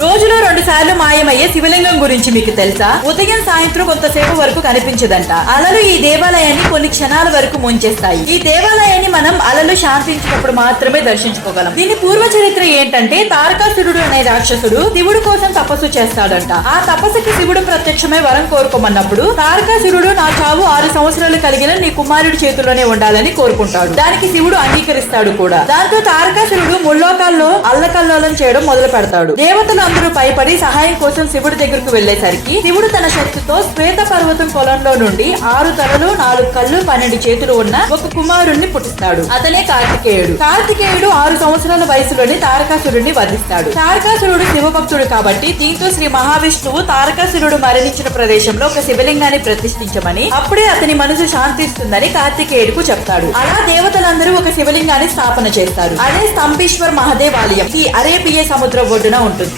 రోజులో 2 సార్లు మాయమయ్యే శివలింగం గురించి మీకు తెలుసా? ఉదయం సాయంత్రం కొంతసేపు వరకు కనిపించదంట. అలలు ఈ దేవాలయాన్ని కొన్ని క్షణాల వరకు ముంచేస్తాయి. ఈ దేవాలయాన్ని మనం అలలు శాంతించినప్పుడు మాత్రమే దర్శించుకోగలం. దీని పూర్వ చరిత్ర ఏంటంటే, తారకాసురుడు అనే రాక్షసుడు శివుడు కోసం తపస్సు చేస్తాడంట. ఆ తపస్సుకి శివుడు ప్రత్యక్షమై వరం కోరుకోమన్నప్పుడు తారకాసురుడు నా చావు 6 సంవత్సరాలు కలిగిన నీ కుమారుడి చేతిలోనే ఉండాలని కోరుకుంటాడు. దానికి శివుడు అంగీకరిస్తాడు కూడా. దాంతో తారకాసురుడు ముల్లోకాల్లో అల్లకల్లోలం చేయడం మొదలు పెడతాడు. దేవతలు అందరూ భయపడి సహాయం కోసం శివుడి దగ్గరకు వెళ్లేసరికి శివుడు తన శక్తితో శ్వేత పర్వతం పొలంలో నుండి 6 తలలు 4 కళ్ళు 12 చేతులు ఉన్న ఒక కుమారుణ్ణి పుట్టిస్తాడు. అతనే కార్తికేయుడు. కార్తికేయుడు 6 సంవత్సరాల వయసులోని తారకాసురుడిని వధిస్తాడు. తారకాసురుడు శివభక్తుడు కాబట్టి దీంతో శ్రీ మహావిష్ణువు తారకాసురుడు మరణించిన ప్రదేశంలో ఒక శివలింగాన్ని ప్రతిష్ఠించమని, అప్పుడే అతని మనసు శాంతిస్తుందని కార్తికేయుడుకు చెప్తాడు. అలా దేవతలందరూ ఒక శివలింగాన్ని స్థాపన చేస్తారు. అదే స్తంభేశ్వర్ మహాదేవ్ ఆలయం. ఈ అరేబియా సముద్రం ఒడ్డున ఉంటుంది.